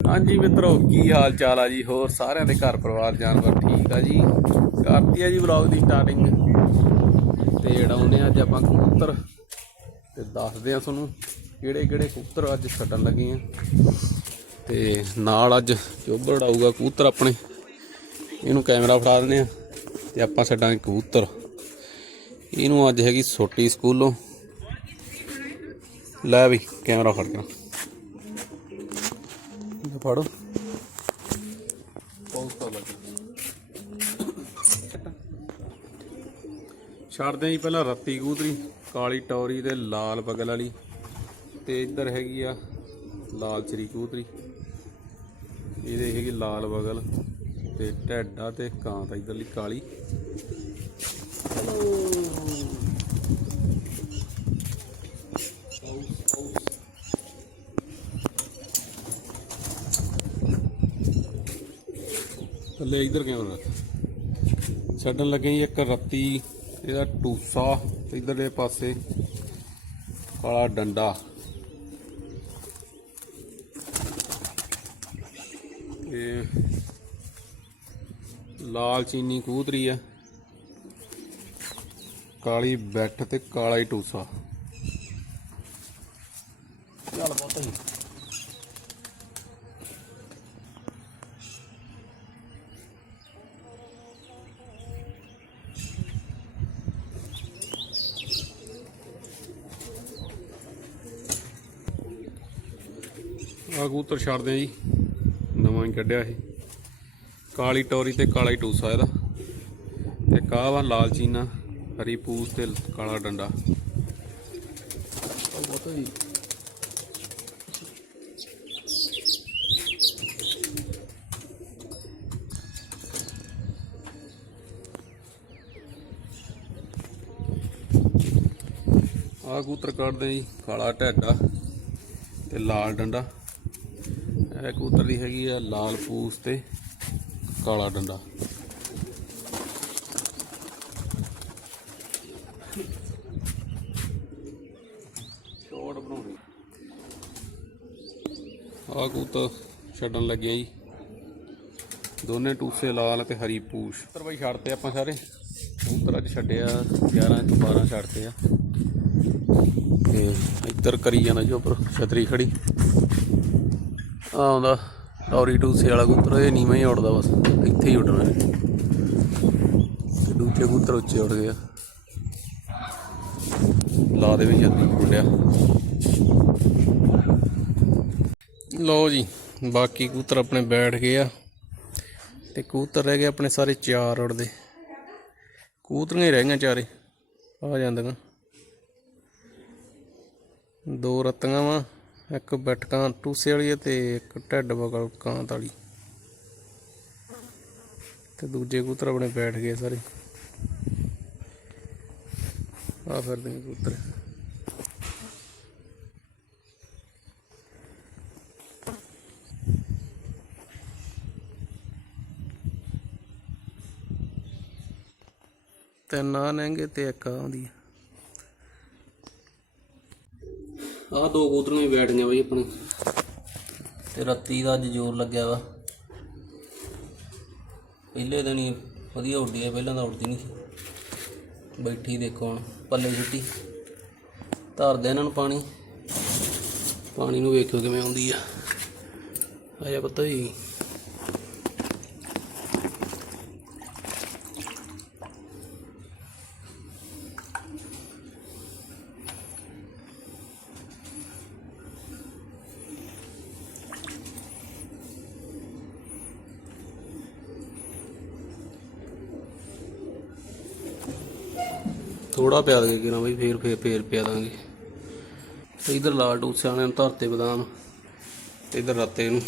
ਹਾਂਜੀ ਮਿੱਤਰੋ, ਕੀ ਹਾਲ ਚਾਲ ਆ ਜੀ? ਹੋਰ ਸਾਰਿਆਂ ਦੇ ਘਰ ਪਰਿਵਾਰ, ਜਾਨਵਰ ਠੀਕ ਆ ਜੀ? ਕਰਤੀ ਆ ਜੀ ਵਲੌਗ ਦੀ ਸਟਾਰਟਿੰਗ ਤੇ ਉਡਾਉਂਦੇ ਅੱਜ ਆਪਾਂ ਕਬੂਤਰ। ਤੇ ਦੱਸਦੇ ਆ ਤੁਹਾਨੂੰ ਕਿਹੜੇ ਕਿਹੜੇ ਕਬੂਤਰ ਅੱਜ ਛੱਡਣ ਲੱਗੇ ਆ। ਤੇ ਨਾਲ ਅੱਜ ਚੋਬਰ ਉਡਾਊਗਾ ਕਬੂਤਰ ਆਪਣੇ, ਇਹਨੂੰ ਕੈਮਰਾ ਫੜਾ ਦਿੰਦੇ ਆ ਤੇ ਆਪਾਂ ਛੱਡਾਂਗੇ ਕਬੂਤਰ। ਇਹਨੂੰ ਅੱਜ ਹੈਗੀ ਛੋਟੀ ਸਕੂਲੋਂ। ਲੈ ਵੀ, ਕੈਮਰਾ ਫੜ ਕੇ ਫੜੋ। ਛੱਡਦੇ ਜੀ ਪਹਿਲਾਂ ਰੱਤੀ ਕਬੂਤਰੀ ਕਾਲੀ ਟੌਰੀ ਤੇ ਲਾਲ ਬਗਲ ਵਾਲੀ। ਤੇ ਇੱਧਰ ਹੈਗੀ ਆ ਲਾਲ ਚਰੀ ਕਬੂਤਰੀ ਇਹਦੇ ਹੈਗੀ ਲਾਲ ਬਗਲ ਤੇ ਢੈਡਾ ਤੇ ਕਾਂ ਤਾਂ ਇੱਧਰਲੀ ਕਾਲੀ। ਥੱਲੇ ਇੱਧਰ ਕਿਉਂ ਛੱਡਣ ਲੱਗੇ ਜੀ ਇੱਕ ਰੱਤੀ, ਇਹਦਾ ਟੂਸਾ ਤੇ ਇੱਧਰਲੇ ਪਾਸੇ ਕਾਲਾ ਡੰਡਾ। ਇਹ ਲਾਲ ਚੀਨੀ ਕੂਤਰੀ ਆ। ਕਾਲੀ ਬੈਠ ਤੇ ਕਾਲਾ ਹੀ ਟੂਸਾ। ਆ ਕਬੂਤਰ ਛੱਡਦੇ ਆ ਜੀ। ਨਵਾਂ ਹੀ ਕੱਢਿਆ ਇਹ। ਕਾਲੀ ਟੋਰੀ ਤੇ ਕਾਲਾ ਹੀ ਟੂਸਾ ਇਹਦਾ। ਤੇ ਕਾਹ ਵਾ ਲਾਲ ਚੀਨਾ, ਹਰੀ ਪੂਸ ਤੇ ਕਾਲਾ ਡੰਡਾ। ਉਹ ਬਹੁਤ ਹੀ ਆ ਕਬੂਤਰ ਕੱਢਦੇ ਆ ਜੀ, ਕਾਲਾ ਢੈਡਾ ਤੇ ਲਾਲ ਡੰਡਾ। ਇਹ ਕਬੂਤਰ ਦੀ ਹੈਗੀ ਆ ਲਾਲ ਪੂਸ ਤੇ ਕਾਲਾ ਡੰਡਾ। ਛੋਟ ਬਣਾਉਣੀ। ਆ ਕਬੂਤਰ ਛੱਡਣ ਲੱਗੇ ਆ ਜੀ। ਦੋਨੇ ਟੂਸੇ ਲਾਲ ਤੇ ਹਰੀ ਪੂਛ ਕਬੂਤਰ ਬਾਈ ਛੱਡਤੇ ਆਪਾਂ ਸਾਰੇ। ਕਬੂਤਰ ਅੱਜ ਛੱਡਿਆ 11 ਚ 12 ਛੱਡਤੇ ਆ। ਤੇ ਇੱਧਰ ਕਰੀ ਜਾਂਦਾ ਜੋ ਉੱਪਰ ਛਤਰੀ ਖੜੀ। ਆਉਂਦਾ। ਟੌਰੀ ਟੂਸੇ ਵਾਲਾ ਕਬੂਤਰ, ਇਹ ਨੀਵਾਂ ਹੀ ਉੱਡਦਾ ਬਸ। ਇੱਥੇ ਹੀ ਉੱਡਣਾ ਹੈ। ਤੇ ਦੂਜੇ ਕਬੂਤਰ ਉੱਚੇ ਉੱਡ ਗਏ ਲਾ ਦੇ ਵਿੱਚ ਜਲਦੀ ਉੱਡਿਆ ਲਓ ਜੀ, ਬਾਕੀ ਕਬੂਤਰ ਆਪਣੇ ਬੈਠ ਗਏ ਆ। ਤੇ ਕਬੂਤਰ ਰਹਿ ਗਏ ਆਪਣੇ ਸਾਰੇ ਚਾਰ ਉੜਦੇ। ਕਬੂਤਰੀਆਂ ਹੀ ਰਹਿ ਗਈਆਂ ਚਾਰੇ। ਆ ਜਾਂਦੀਆਂ। ਦੋ ਰਤੀਆਂ ਵਾ। ਇੱਕ ਬਟਕਾਂ ਟੂਸੇ ਵਾਲੀ ਹੈ ਤੇ ਇੱਕ ਢੱਡ ਬਗਲ ਕਾਂ ਵਾਲੀ ਤੇ ਦੂਜੇ ਕਬੂਤਰ ਆਪਣੇ ਬੈਠ ਗਏ ਸਾਰੇ। ਆ ਫਿਰਦੇ ਨੇ ਕਬੂਤਰ। ਤਿੰਨ ਆ ਨਹਿੰਗੇ ਤੇ ਇੱਕ ਆ ਆਉਂਦੀ ਆ ਆਹ ਦੋ ਕਬੂਤਰਾਂ ਹੀ ਬੈਠ ਗਈਆਂ ਬਈ ਆਪਣੇ। ਤੇ ਰੱਤੀ ਦਾ ਅੱਜ ਜ਼ੋਰ ਲੱਗਿਆ ਵਾ। ਪਹਿਲੇ ਦਿਨ ਹੀ ਵਧੀਆ ਉੱਡੀ ਹੈ ਪਹਿਲਾਂ ਤਾਂ ਉੱਡਦੀ ਨਹੀਂ ਸੀ। ਬੈਠੀ ਦੇਖੋ ਹੁਣ, ਪੱਲੇ ਛੁੱਟੀ ਧਰਦੇ ਇਹਨਾਂ ਨੂੰ ਪਾਣੀ। ਪਾਣੀ ਨੂੰ ਵੇਖਿਓ ਕਿਵੇਂ ਆਉਂਦੀ ਆ। ਆਇਆ ਪਤਾ ਹੀ। ਥੋੜਾ ਪਿਆ ਦੇ ਕਿਰਾਂ ਬਈ, ਫੇਰ ਫੇਰ ਫੇਰ ਪਿਆ ਦਾਂਗੇ। ਤੇ ਇਧਰ ਲਾਲ ਟੂਸਿਆਂ ਨੇ ਧਰਤੇ ਬਦਾਮ ਤੇ ਇਧਰ ਰਾਤੇ ਨੂੰ।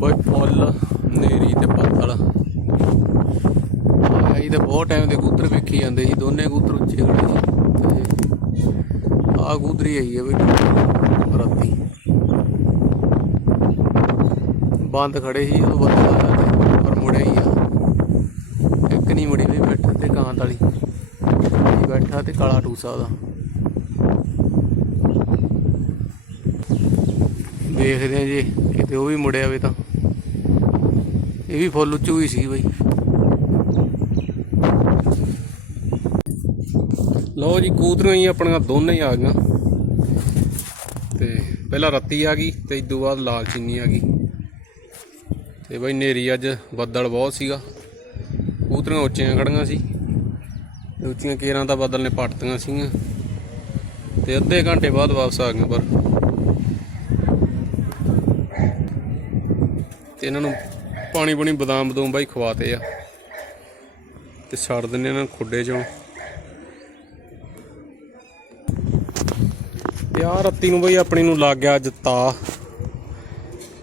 ਬਈ ਫੁੱਲ ਨੇਰੀ ਤੇ ਪੱਥਲ ਆਈ ਤੇ ਬਹੁਤ ਟਾਈਮ ਦੇ ਕਬੂਤਰ ਵੇਖੀ ਜਾਂਦੇ ਸੀ ਦੋਨੇ ਕਬੂਤਰ ਉੱਚੇ ਖੜੇ ਸੀ ਤੇ ਆ ਕਬੂਤਰੀ ਆਈ ਹੈ ਬਈ, ਰਾਤੀ। ਬੰਦ ਖੜੇ ਸੀ ਉਹ ਬੰਦ ਲਾਇਆ ਤੇ ਪਰ ਮੁੜਿਆ ਹੀ ਆ ਇੱਕ ਨਹੀਂ ਮੁੜੀ ਵੀ ਬੈਠਾ ਤੇ ਕਾਂ ਵਾਲੀ ਇਹ ਬੈਠਾ ਤੇ ਕਾਲਾ ਟੂਸਾ ਦਾ ਵੇਖਦੇ ਆ ਜੇ, ਕਿਤੇ ਉਹ ਵੀ ਮੁੜਿਆ ਵੇ ਤਾਂ। ਇਹ ਵੀ ਫੁੱਲ ਉੱਚੂ ਹੀ ਸੀ ਬਈ। ਲਓ ਜੀ, ਕੂਤਰੀਆਂ ਹੀ ਆਪਣੀਆਂ ਦੋਨੇ ਹੀ ਆ ਗਈਆਂ। ਤੇ ਪਹਿਲਾਂ ਰੱਤੀ ਆ ਗਈ, ਤੇ ਇਸ ਤੋਂ ਬਾਅਦ ਲਾਲ ਚੀਨੀ ਆ ਗਈ। ਤੇ ਬਈ ਨੇਰੀ ਅੱਜ ਬੱਦਲ ਬਹੁਤ ਸੀਗਾ। ਕੂਤਰੀਆਂ ਉੱਚੀਆਂ ਖੜੀਆਂ ਸੀ। ਤੇ ਉੱਚੀਆਂ ਕੇਰਾਂ ਦਾ ਬਦਲ ਨੇ ਪੱਟਤੀਆਂ ਸੀਗੀਆਂ। ਤੇ ਅੱਧੇ ਘੰਟੇ ਬਾਅਦ ਵਾਪਸ ਆ ਗਈਆਂ ਪਰ ਤੇ ਇਹਨਾਂ ਨੂੰ ਪਾਣੀ ਪੁਣੀ ਬਦਾਮ ਬਦੂਮ ਬਾਈ ਖਵਾਤੇ ਆ। ਤੇ ਛੱਡ ਦਿੰਨੇ ਇਹਨਾਂ ਨੂੰ ਖੁੱਡੇ ਚੋਂ। ਤੇ ਆਹ ਰੱਤੀ ਨੂੰ ਬਈ ਆਪਣੀ ਨੂੰ ਲੱਗ ਗਿਆ ਅੱਜ ਤਾ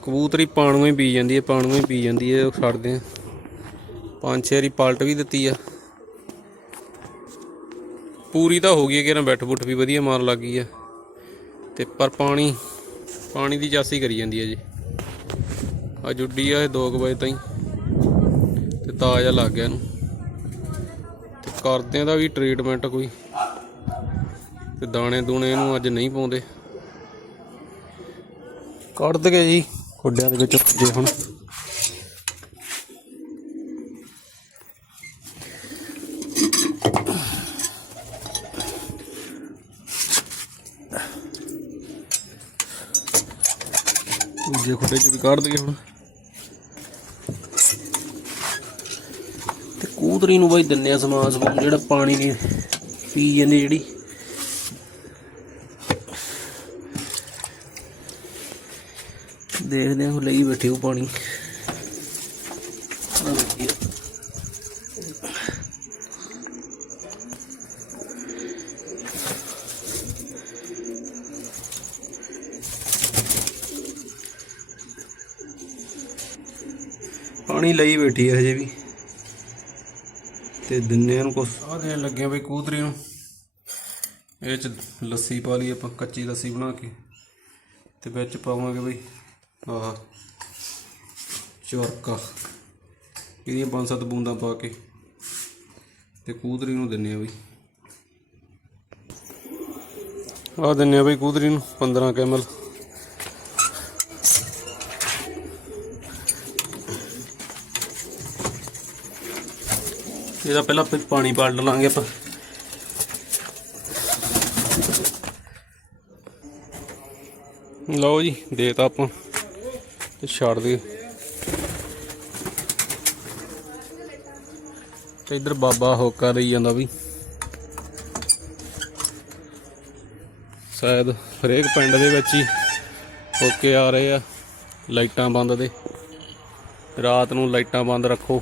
ਕਬੂਤਰੀ ਪਾਣੂ ਹੀ ਪੀ ਜਾਂਦੀ ਹੈ ਪਾਣੂ ਹੀ ਪੀ ਜਾਂਦੀ ਹੈ, ਉਹ ਛੱਡਦੇ ਆ। ਪੰਜ ਛੇ ਵਾਰੀ ਪਲਟ ਵੀ ਦਿੱਤੀ ਆ। ਪੂਰੀ ਤਾਂ ਹੋ ਗਈ ਕਿ ਨਾ ਬੈਠ ਬੁੱਠ ਵੀ ਵਧੀਆ ਮਾਰ ਲੱਗ ਗਈ ਆ ਤੇ ਪਰ ਪਾਣੀ ਪਾਣੀ ਦੀ ਜਾਸੀ ਕਰੀ ਜਾਂਦੀ ਹੈ ਜੀ। ਆ ਜੁੱਡੀ ਆ ਇਹ 2 ਵਜੇ ਤਾਈਂ। ਤੇ ਤਾਜ਼ਾ ਲੱਗ ਗਿਆ ਇਹਨੂੰ। ਤੇ ਕਰਦੇ ਦਾ ਵੀ ਟ੍ਰੀਟਮੈਂਟ ਕੋਈ। ਤੇ ਦਾਣੇ ਦੂਣੇ ਇਹਨੂੰ ਅੱਜ ਨਹੀਂ ਪਾਉਂਦੇ। ਕੱਢ ਦਗੇ ਜੀ। ਖੁੱਡਿਆਂ ਦੇ ਵਿੱਚ ਜੇ ਹੁਣ। ਦੂਜੇ ਖੁੱਡੇ ਚ ਵੀ ਕੱਢ ਦਗੇ ਹੁਣ। ਤੇ ਕੂਦਰੀ ਨੂੰ ਬਾਈ ਦਿੰਨੇ ਆ ਸਮਾਨ, ਸਮੂਨ ਜਿਹੜਾ ਪਾਣੀ ਨਹੀਂ ਪੀ ਜਾਂਦੀ ਜਿਹੜੀ। ਦੇਖਦੇ ਹਾਂ ਉਹ ਲਈ ਬੈਠੇ ਉਹ ਪਾਣੀ। ਪਾਣੀ ਲਈ ਬੈਠੀ ਹੈ ਹਜੇ ਵੀ। ਤੇ ਦਿੰਨੇ ਨੂੰ ਕੁਛ। ਆ ਦੇਣ ਲੱਗੇ ਆ ਬਈ ਕੂਤਰੀ ਨੂੰ। ਇਹ ਚ ਲੱਸੀ ਪਾ ਲਈ ਆਪਾਂ, ਕੱਚੀ ਲੱਸੀ ਬਣਾ ਕੇ। ਤੇ ਵਿੱਚ ਪਾਵਾਂਗੇ ਬਈ ਆਹ ਚੋਰਕਾ। ਇਹਦੀਆਂ ਪੰਜ ਸੱਤ ਬੂੰਦਾਂ ਪਾ ਕੇ। ਤੇ ਕੂਦਰੀ ਨੂੰ ਦਿੰਨੇ ਆ ਬਈ। ਆ ਦਿੰਨੇ ਆ ਬਈ ਕੂਦਰੀ ਨੂੰ 15 ਕੈਮਲ ਇਹਦਾ ਪਹਿਲਾਂ ਆਪਾਂ ਪਾਣੀ ਪਾਲ ਲਾਂਗੇ ਆਪਾਂ। ਲਓ ਜੀ, ਦੇਤਾ ਆਪਾਂ ਤੇ ਛੱਡ ਦੇ ਤੇ ਇਧਰ ਬਾਬਾ ਹੋਕਾ ਦੇਈ ਜਾਂਦਾ ਵੀ। ਸ਼ਾਇਦ ਹਰੇਕ ਪਿੰਡ ਦੇ ਵਿੱਚ ਹੀ ਹੋਕੇ ਆ ਰਹੇ ਆ, ਲਾਈਟਾਂ ਬੰਦ ਦੇ। ਰਾਤ ਨੂੰ ਲਾਈਟਾਂ ਬੰਦ ਰੱਖੋ।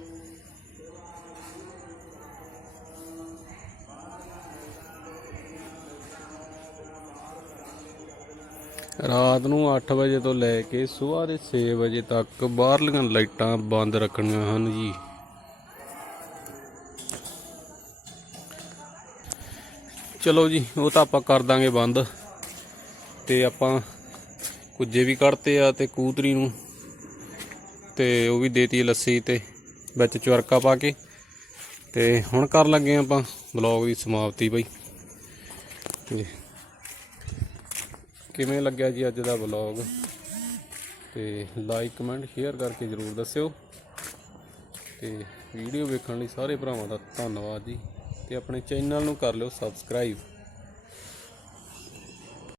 ਰਾਤ ਨੂੰ 8 ਵਜੇ ਤੋਂ ਲੈ ਕੇ ਸਵੇਰ ਦੇ 6 ਵਜੇ ਤੱਕ ਬਾਹਰਲੀਆਂ ਲਾਈਟਾਂ ਬੰਦ ਰੱਖਣੀਆਂ ਹਨ ਜੀ। ਚਲੋ ਜੀ, ਉਹ ਤਾਂ ਆਪਾਂ ਕਰ ਦਾਂਗੇ ਬੰਦ। ਤੇ ਆਪਾਂ ਕੁਝੇ ਵੀ ਕੱਢਤੇ ਆ ਤੇ ਕੂਤਰੀ ਨੂੰ ਤੇ ਉਹ ਵੀ ਦੇਤੀ ਲੱਸੀ ਤੇ ਵਿੱਚ ਚਵਰਕਾ ਪਾ ਕੇ। ਤੇ ਹੁਣ ਕਰ ਲੱਗੇ ਆਪਾਂ ਬਲੌਗ ਦੀ ਸਮਾਪਤੀ ਬਈ। ਜੀ। ਕਿਵੇਂ ਲੱਗਿਆ ਜੀ ਅੱਜ ਦਾ ਵਲੌਗ? ਤੇ ਲਾਈਕ ਕਮੈਂਟ ਸ਼ੇਅਰ ਕਰਕੇ ਜਰੂਰ ਦੱਸਿਓ। ਤੇ ਵੀਡੀਓ ਵੇਖਣ ਲਈ ਸਾਰੇ ਭਰਾਵਾਂ ਦਾ ਧੰਨਵਾਦ ਜੀ। ਤੇ ਆਪਣੇ ਚੈਨਲ ਨੂੰ ਕਰ ਲਿਓ ਸਬਸਕ੍ਰਾਈਬ